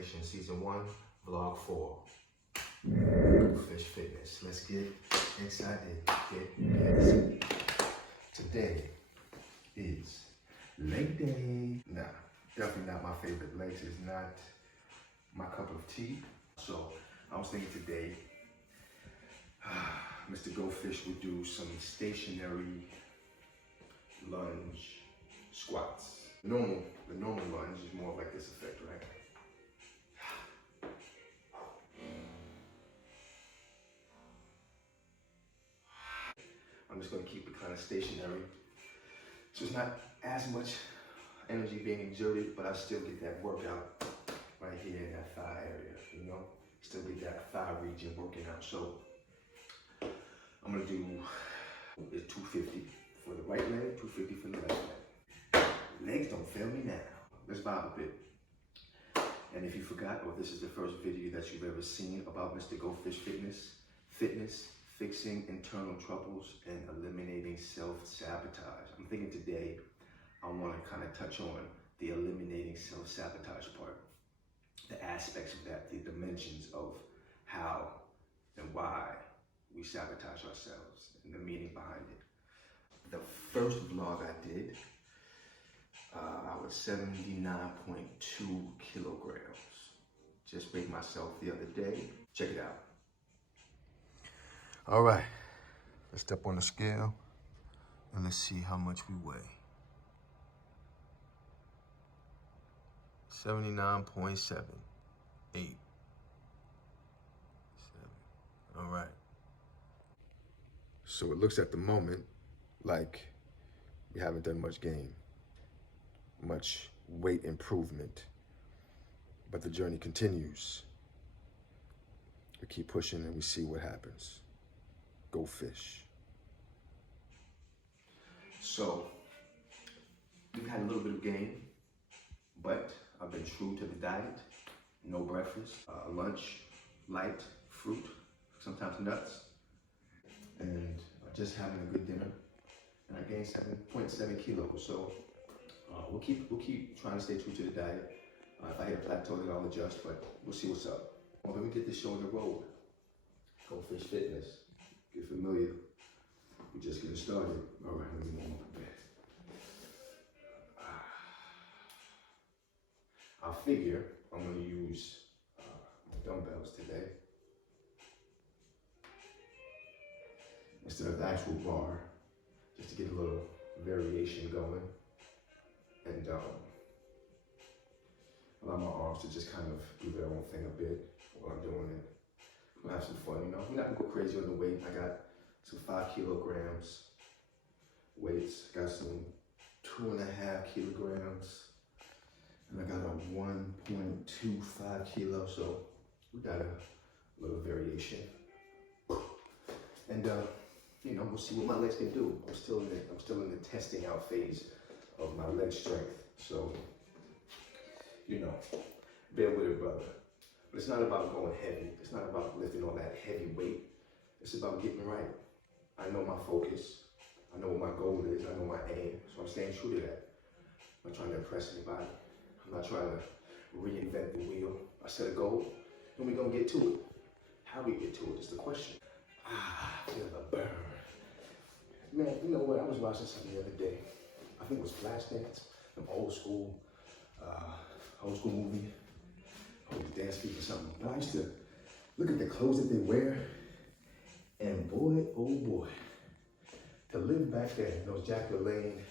Transformation, Season 1, Vlog 4. Goe Fish Fitness. Let's get excited. Get. Today is leg day. Nah, definitely not my favorite. Legs is not my cup of tea. So I was thinking today, Mr. Goe Fish would do some stationary lunge squats. The normal lunge is more of like this effect, right? I'm just gonna keep it kind of stationary. So it's not as much energy being exerted, but I still get that workout right here in that thigh area, you know? Still get that thigh region working out. So I'm gonna do 250 for the right leg, 250 for the left leg. Legs don't fail me now. Let's vibe a bit. And if you forgot, or this is the first video that you've ever seen about Mr. Goe Fish Fitness, fixing internal troubles and eliminating self-sabotage. I'm thinking today I want to kind of touch on the eliminating self-sabotage part, the aspects of that, the dimensions of how and why we sabotage ourselves and the meaning behind it. The first vlog I did, I was 79.2 kilograms. Just weighed myself the other day. Check it out. All right, let's step on the scale and let's see how much we weigh. 79.7, 8, 7. All right. So it looks at the moment like we haven't done much gain, much weight improvement, but the journey continues. We keep pushing and we see what happens. Goe Fish. So, we've had a little bit of gain, but I've been true to the diet. No breakfast, lunch, light, fruit, sometimes nuts, and just having a good dinner. And I gained 7.7 kilos. So we'll keep trying to stay true to the diet. If I hit a plateau, then I'll adjust, but we'll see what's up. Well, let me get this show on the road. Goe Fish Fitness. Get familiar. We're just getting started. All right, let me warm up a bit. I figure I'm going to use my dumbbells today instead of the actual bar, just to get a little variation going and allow my arms to just kind of do their own thing a bit while I'm doing it. We'll have some fun, you know. We're not gonna go crazy on the weight. I got some 5 kilograms weights. I got some 2.5 kilograms, and I got a 1.25 kilo. So we got a little variation. And you know, we'll see what my legs can do. I'm still in the testing out phase of my leg strength. So, you know, bear with it, brother. But it's not about going heavy. It's not about lifting all that heavy weight. It's about getting right. I know my focus. I know what my goal is. I know my aim. So I'm staying true to that. I'm not trying to impress anybody. I'm not trying to reinvent the wheel. I set a goal, and we're going to get to it. How we get to it is the question. I feel the burn. Man, you know what? I was watching something the other day. I think it was Flashdance, an old school movie. Dance feet or something. But I used to look at the clothes that they wear, and boy, oh boy, to live back then, those Jack LaLanne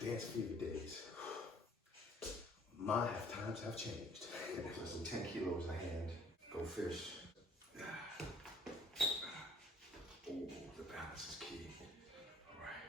dance feet days, my times have changed. So some 10 kilos a hand. Goe Fish. Oh, the balance is key. All right.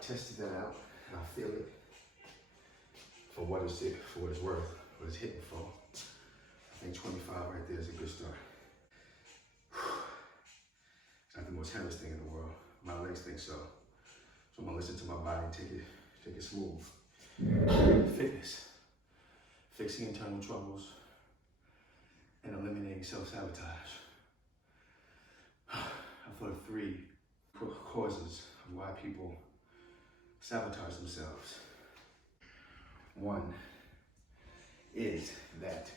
tested that out, and I feel it for what it's worth, what it's hitting for. I think 25 right there is a good start. It's not the most heaviest thing in the world. My legs think so. So I'm gonna listen to my body and take it smooth. Fitness, fixing internal troubles, and eliminating self-sabotage. I've thought of 3 causes of why people sabotage themselves. One is that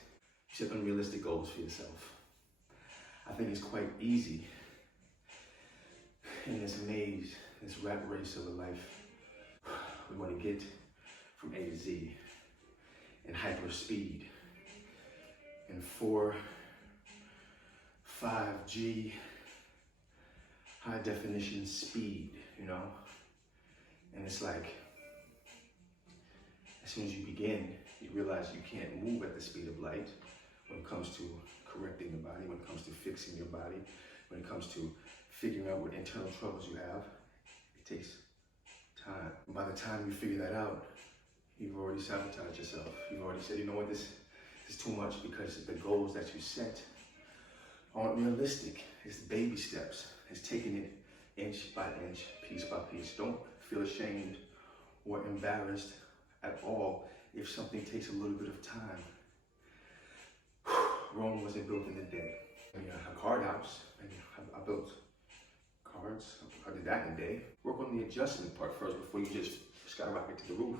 you set unrealistic goals for yourself. I think it's quite easy in this maze, this rat race of a life. We want to get from A to Z in hyper speed, in 4, 5G, high definition speed, you know? And it's like, as soon as you begin, you realize you can't move at the speed of light when it comes to correcting your body, when it comes to fixing your body, when it comes to figuring out what internal troubles you have. It takes time. And by the time you figure that out, you've already sabotaged yourself. You've already said, you know what, this is too much, because the goals that you set aren't realistic. It's baby steps. It's taking it inch by inch, piece by piece. Don't feel ashamed or embarrassed at all if something takes a little bit of time. Rome wasn't built in a day. I mean, a card house, I built cards. I did that in a day. Work on the adjustment part first before you just skyrocket to the roof.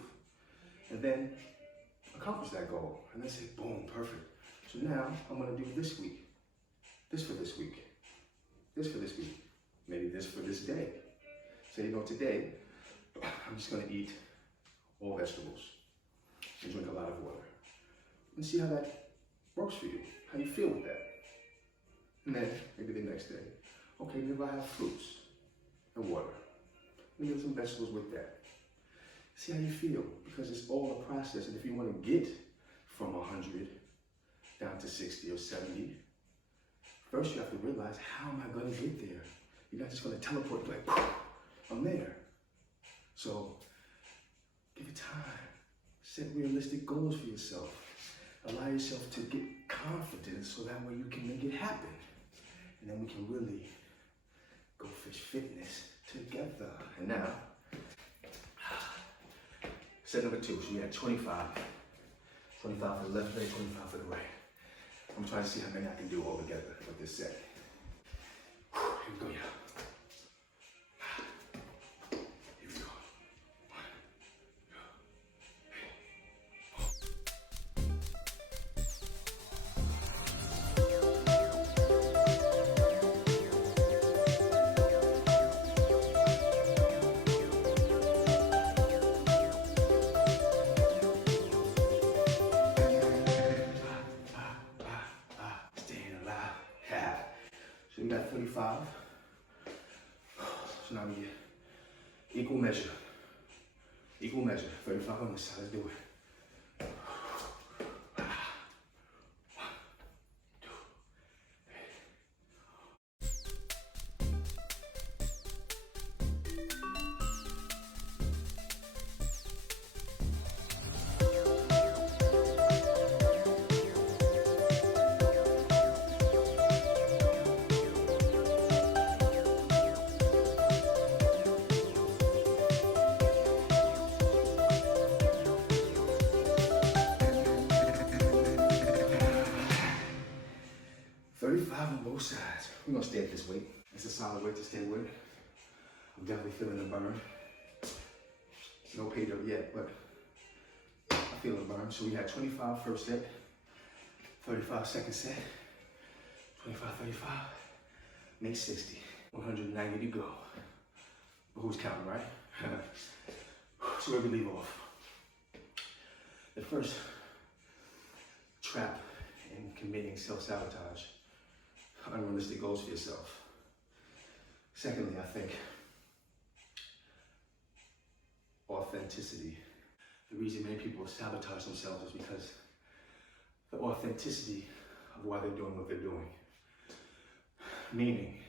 And then accomplish that goal. And then say, boom, perfect. So now I'm gonna do this week. This for this week. This for this week. Maybe this for this day. So you know, today, I'm just gonna eat all vegetables and drink a lot of water. And see how that works for you, how you feel with that. And then, maybe the next day, okay, maybe I have fruits and water. Maybe some vegetables with that. See how you feel, because it's all a process. And if you want to get from 100 down to 60 or 70, first you have to realize, how am I going to get there? You're not just going to teleport like, I'm there. So give it time. Set realistic goals for yourself. Allow yourself to get confidence so that way you can make it happen. And then we can really Goe Fish Fitness together. And now, set number 2. So we had 25. 25 for the left leg, 25 for the right. I'm trying to see how many I can do all together with this set. Here we go, y'all. Here we go. 35. So now we get equal measure. Equal measure. 35 on this side. Let's do it. 35 on both sides. We're gonna stay at this weight. It's a solid weight to stay with. I'm definitely feeling the burn. No paid up yet, but I feel the burn. So we had 25 first set, 35 second set, 25, 35, make 60, 190 to go. But who's counting, right? So where we leave off. The first trap in committing self-sabotage, unrealistic goals for yourself. Secondly, I think authenticity. The reason many people sabotage themselves is because the authenticity of why they're doing what they're doing. Meaning,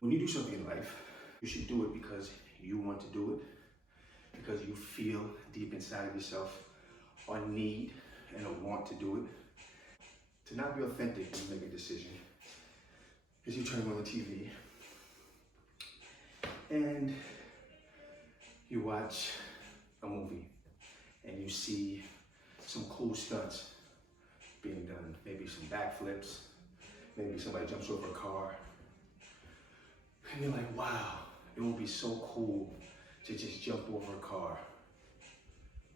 when you do something in life, you should do it because you want to do it because you feel deep inside of yourself a need and a want to do it. To not be authentic when you make a decision is you turn on the TV and you watch a movie and you see some cool stunts being done. Maybe some backflips, maybe somebody jumps over a car. And you're like, wow, it would be so cool to just jump over a car.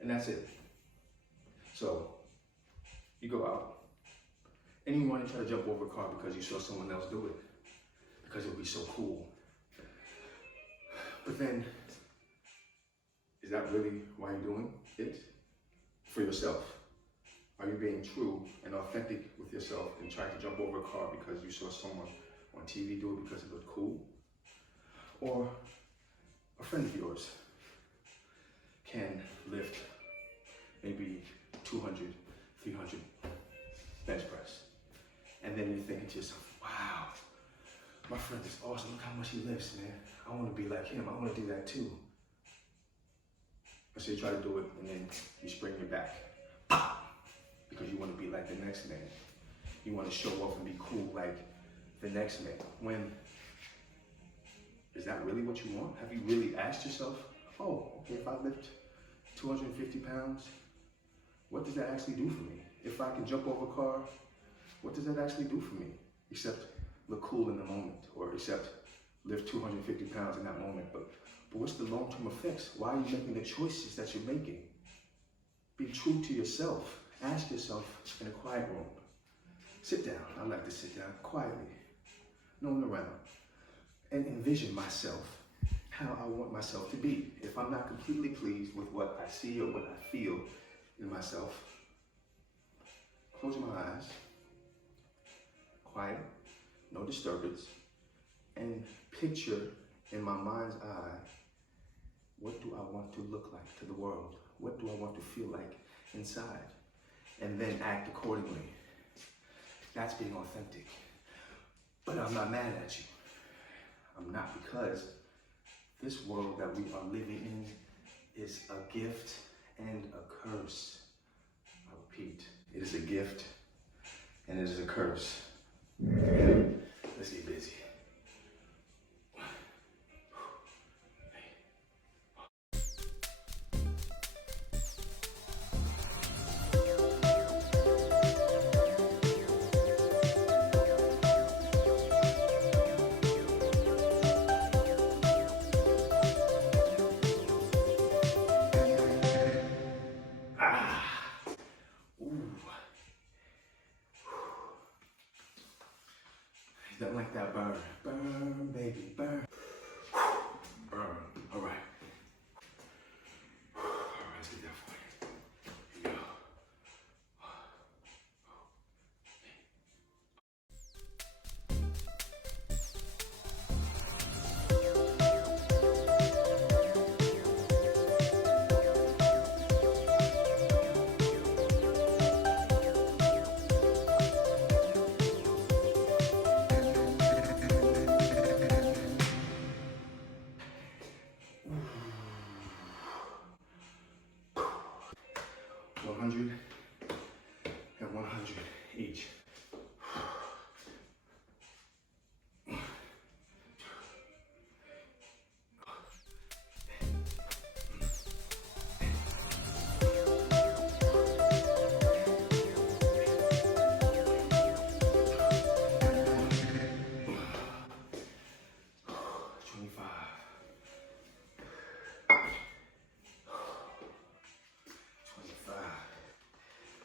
And that's it. So you go out and you want to try to jump over a car because you saw someone else do it, because it would be so cool. But then, is that really why you're doing it? For yourself? Are you being true and authentic with yourself and trying to jump over a car because you saw someone on TV do it because it looked cool? Or a friend of yours can lift maybe 200, 300 bench press. And then you're thinking to yourself, wow, my friend is awesome. Look how much he lifts, man. I want to be like him. I want to do that too. So you try to do it and then you sprain your back. Because you want to be like the next man. You want to show off and be cool like the next man. When, is that really what you want? Have you really asked yourself, oh, okay, if I lift 250 pounds, what does that actually do for me? If I can jump over a car, what does that actually do for me? Except look cool in the moment, or except lift 250 pounds in that moment. But what's the long-term effects? Why are you making the choices that you're making? Be true to yourself. Ask yourself in a quiet room. Sit down. I like to sit down quietly, no one around, and envision myself, how I want myself to be. If I'm not completely pleased with what I see or what I feel in myself, close my eyes, quiet, no disturbance, and picture in my mind's eye, what do I want to look like to the world? What do I want to feel like inside? And then act accordingly. That's being authentic. But I'm not mad at you. I'm not, because this world that we are living in is a gift and a curse. I repeat, it is a gift and it is a curse. Let's get busy. Nothing like that. Burn, burn, baby, burn. Burn. All right. All right, let's get that for you. Here we go. 100 and 100 each.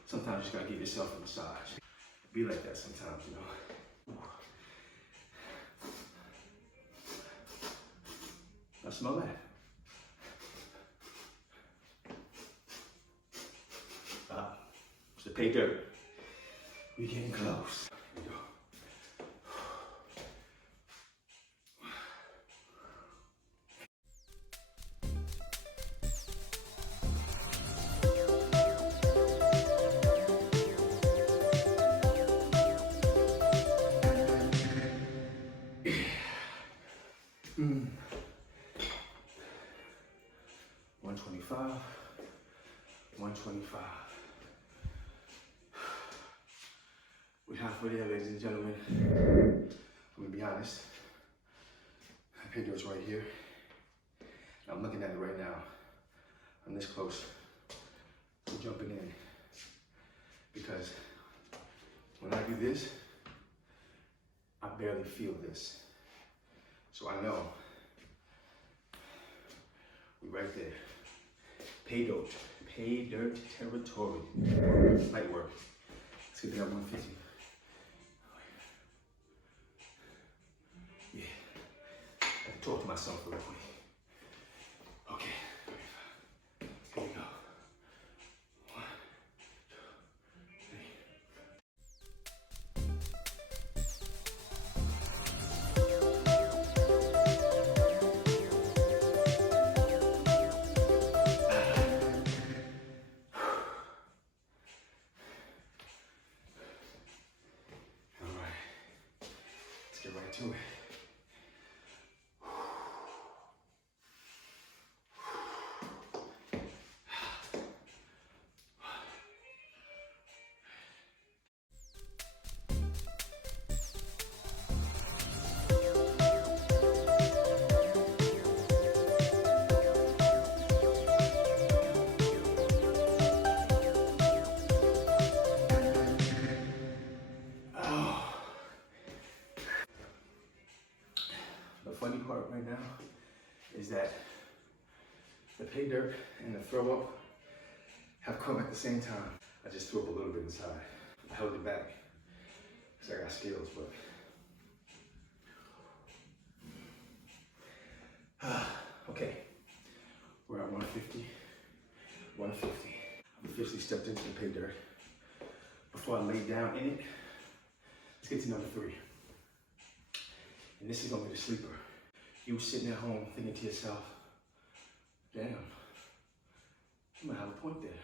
Sometimes you just gotta give yourself a massage. Be like that sometimes, you know. Now smell that. It's the pay dirt. We're getting close. Here we go. 125. We're halfway there, ladies and gentlemen. I'm gonna be honest. My pay dirt's right here. I'm looking at it right now. I'm this close to jumping in. Because when I do this, I barely feel this. So I know we're right there. Pay dirt territory. Light work. Let's get that 150. Yeah. I have to talk to myself real quick. Okay. Here we go. 1, 2, 3. All right. Let's get right to it. The funny part right now is that the pay dirt and the throw up have come at the same time. I just threw up a little bit inside. I held it back because I got skills, but okay. We're at 150. 150. I've officially stepped into the pay dirt. Before I lay down in it, let's get to number 3. And this is gonna be the sleeper. You sitting at home thinking to yourself, damn, you might have a point there.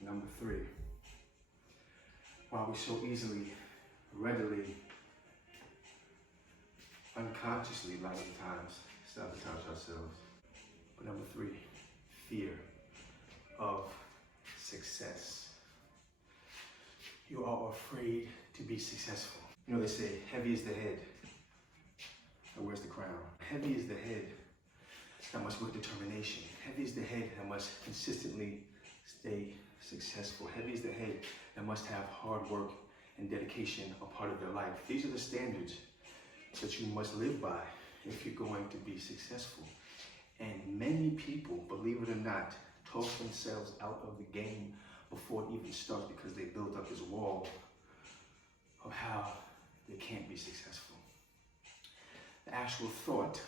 Number 3. Why we so easily, readily, unconsciously, a lot of times, sabotage ourselves. But number 3, fear of success. You are afraid to be successful. You know, they say, heavy is the head. Now where's the crown? Heavy is the head that must work determination. Heavy is the head that must consistently stay successful. Heavy is the head that must have hard work and dedication a part of their life. These are the standards that you must live by if you're going to be successful. And many people, believe it or not, talk themselves out of the game before it even starts because they build up this wall of how they can't be successful. The actual thought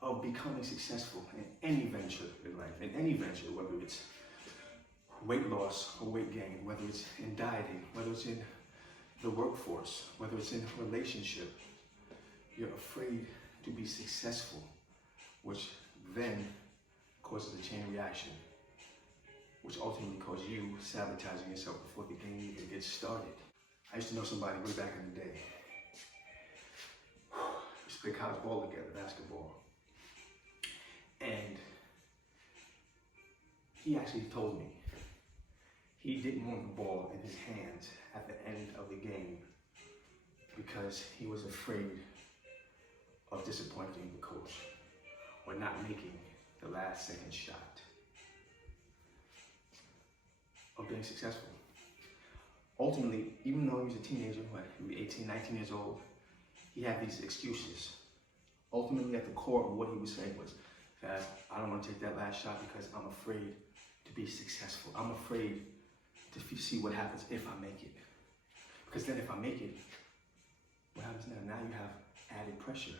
of becoming successful in any venture in life, in any venture, whether it's weight loss or weight gain, whether it's in dieting, whether it's in the workforce, whether it's in a relationship, you're afraid to be successful, which then causes a chain reaction, which ultimately causes you sabotaging yourself before the game even gets started. I used to know somebody way back in the day. We used to play college ball together, basketball. And he actually told me he didn't want the ball in his hands at the end of the game because he was afraid of disappointing the coach or not making the last second shot of being successful. Ultimately, even though he was a teenager, he was 18, 19 years old, he had these excuses. Ultimately, at the core of what he was saying was that I don't want to take that last shot because I'm afraid to be successful. I'm afraid to see what happens if I make it. Because then if I make it, what happens now? Now you have added pressure.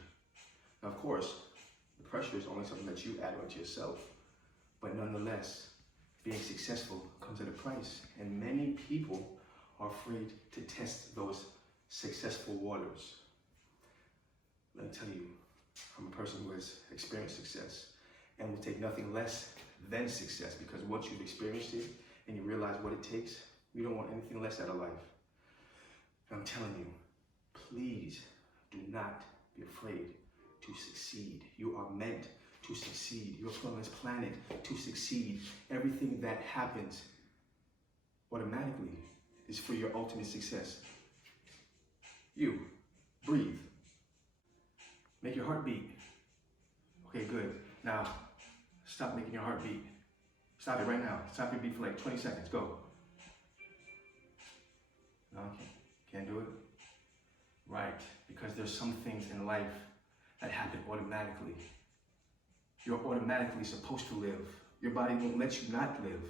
Now, of course, the pressure is only something that you add onto yourself. But nonetheless, being successful comes at a price. And many people are afraid to test those successful waters. Let me tell you, I'm a person who has experienced success and will take nothing less than success, because once you've experienced it and you realize what it takes, you don't want anything less out of life. And I'm telling you, please do not be afraid to succeed. You are meant to succeed. You're put on this planet to succeed. Everything that happens automatically is for your ultimate success. You, breathe. Make your heart beat. Okay, good. Now, stop making your heart beat. Stop it right now. Stop your beat for like 20 seconds. Go. No, can't do it? Right, because there's some things in life that happen automatically. You're automatically supposed to live. Your body won't let you not live.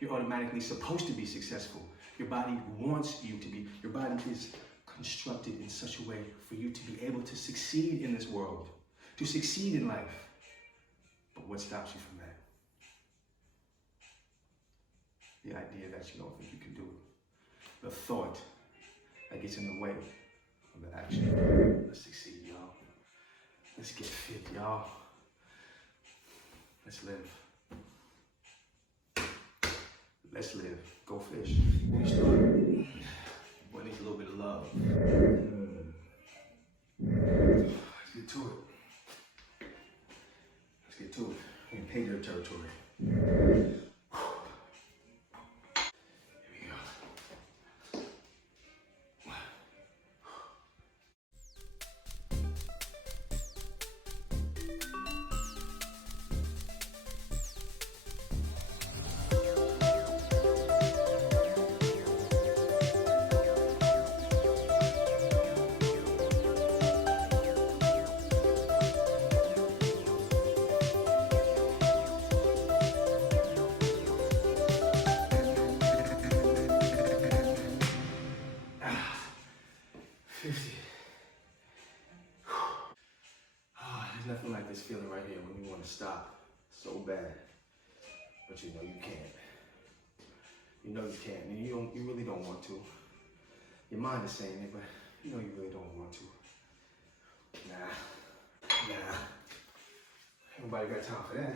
You're automatically supposed to be successful. Your body wants you to be. Your body is constructed in such a way for you to be able to succeed in this world, to succeed in life. But what stops you from that? The idea that you don't think you can do it. The thought that gets in the way of the action. Let's succeed, y'all. Let's get fit, y'all. Let's live. Let's live. Go fish. When we start, boy needs a little bit of love. Let's get to it. Let's get to it. We're in pay dirt territory. Here we go. 50. There's nothing like this feeling right here when you want to stop so bad, but you know you can't. You know you can't, and you really don't want to. Your mind is saying it, but you know you really don't want to. Nah. Nobody got time for that.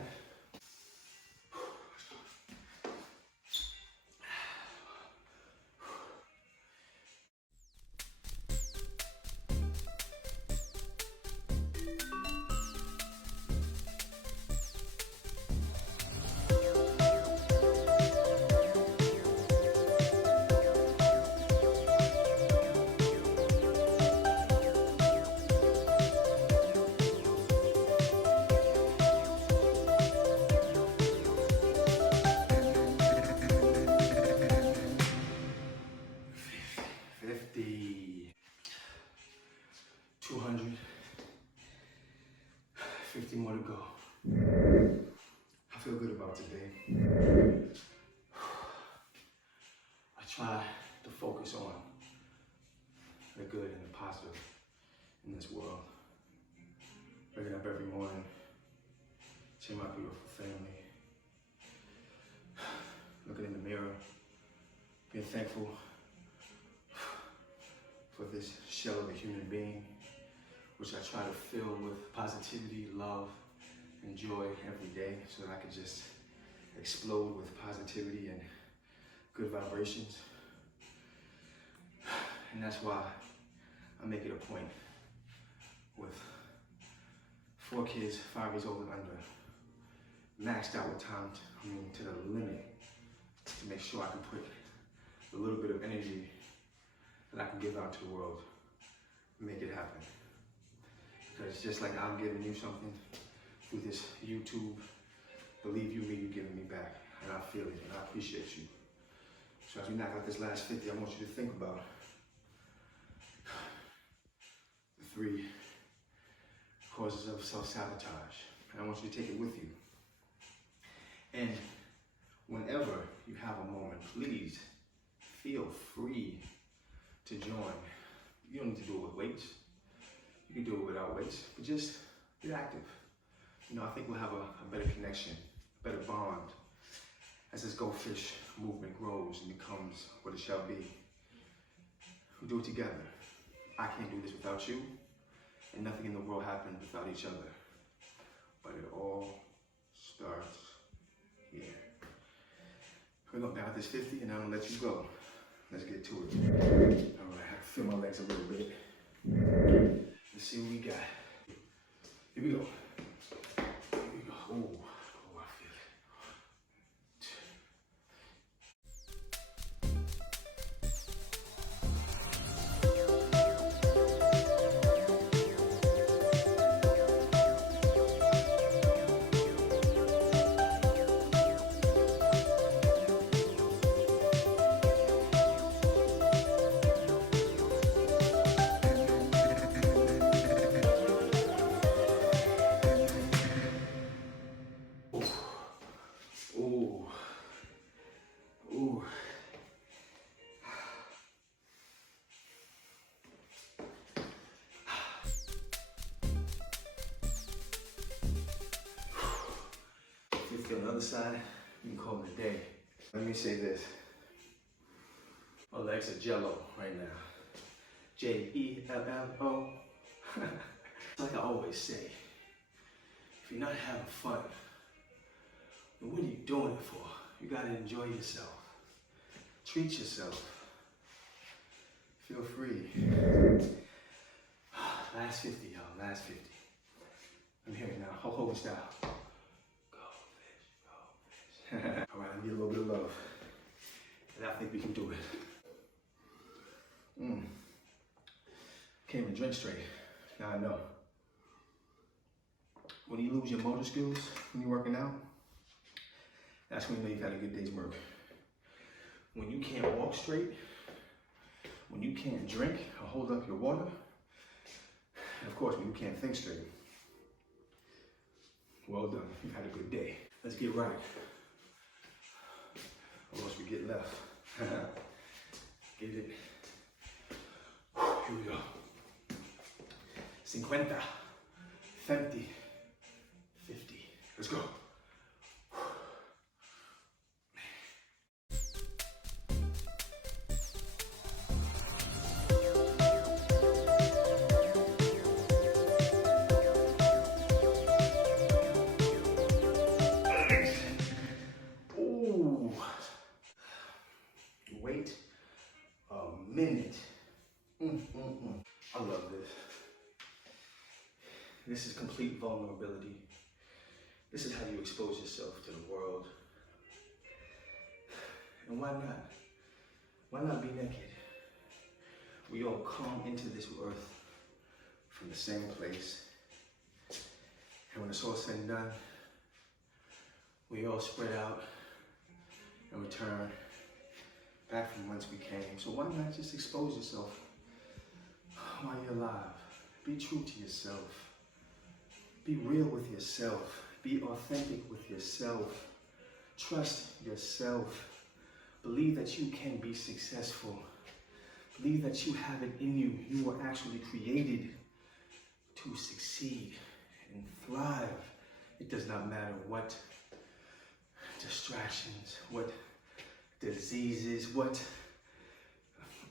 50 more to go. I feel good about today. I try to focus on the good and the positive in this world. Waking up every morning, seeing my beautiful family, looking in the mirror, being thankful for this shell of a human being, which I try to fill with positivity, love, and joy every day so that I can just explode with positivity and good vibrations. And that's why I make it a point with 4 kids, 5 years old and under, maxed out with time, to the limit, to make sure I can put a little bit of energy that I can give out to the world, make it happen. Because just like I'm giving you something through this YouTube, believe you me, you're giving me back. And I feel it, and I appreciate you. So as we knock out this last 50, I want you to think about the 3 causes of self-sabotage. And I want you to take it with you. And whenever you have a moment, please feel free to join. You don't need to do it with weights. You can do it without weights, but just be active. I think we'll have a better connection, a better bond as this Goe Fish movement grows and becomes what it shall be. We do it together. I can't do this without you, and nothing in the world happens without each other. But it all starts here. We're gonna down this 50 and I'm gonna let you go. Let's get to it. All right, I can feel my legs a little bit. Let's see what we got. Here we go. Here we go. Ooh, I feel it. Ooh, ooh. 50 on the other side, you can call it a day. Let me say this. My legs are jello right now. Jello. Like I always say, if you're not having fun, then what are you doing it for? You gotta enjoy yourself. Treat yourself. Feel free. Last 50, y'all, last 50. I'm here now, ho style. Go fish, go fish. All right, I need a little bit of love. And I think we can do it. Can't even drink straight. Now I know. When you lose your motor skills when you're working out, that's when you know you've had a good day's work. When you can't walk straight, when you can't drink or hold up your water, and of course when you can't think straight. Well done, you've had a good day. Let's get right. Or else we get left. Get it? Here we go. 50, 50, 50. Let's go. Ooh. Wait a minute. I love this. This is complete vulnerability. This is how you expose yourself to the world. And why not? Why not be naked? We all come into this earth from the same place. And when it's all said and done, we all spread out and return back from whence we came. So why not just expose yourself while you're alive? Be true to yourself. Be real with yourself. Be authentic with yourself. Trust yourself. Believe that you can be successful. Believe that you have it in you. You were actually created to succeed and thrive. It does not matter what distractions, what diseases, what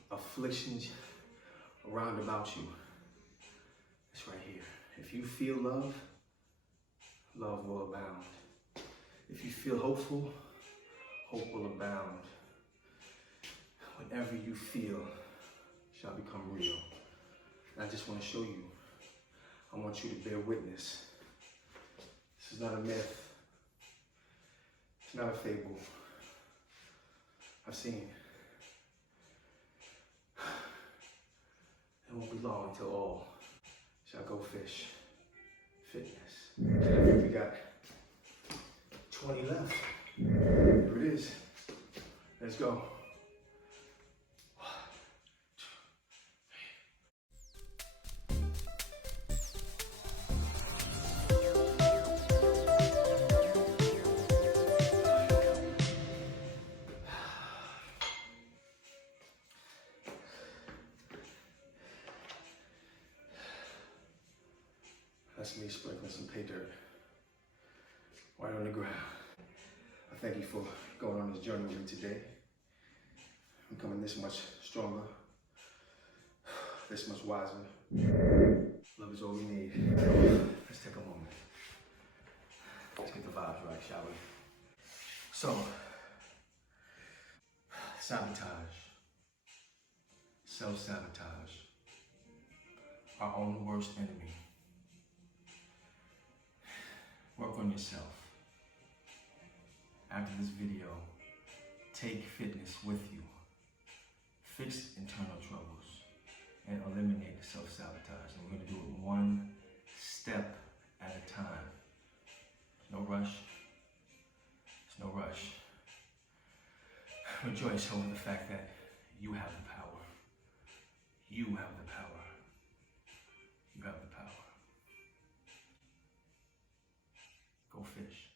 afflictions around about you. It's right here. If you feel love, love will abound. If you feel hopeful, hope will abound. Whatever you feel shall become real. And I just want to show you. I want you to bear witness. This is not a myth. It's not a fable. I've seen. It won't be long until all shall go fish. Fitness. I think we got 20 left. Here it is. Let's go. That's me sprinkling some pay dirt right on the ground. I thank you for going on this journey with me today. Becoming this much stronger, this much wiser. Love is all we need. Let's take a moment. Let's get the vibes right, shall we? So, sabotage, self-sabotage, our own worst enemy. Work on yourself. After this video, take fitness with you. Fix internal troubles and eliminate the self-sabotage. And we're going to do it one step at a time. No rush. There's no rush. Rejoice over the fact that you have the power. You have the power. You have the power. Go fish.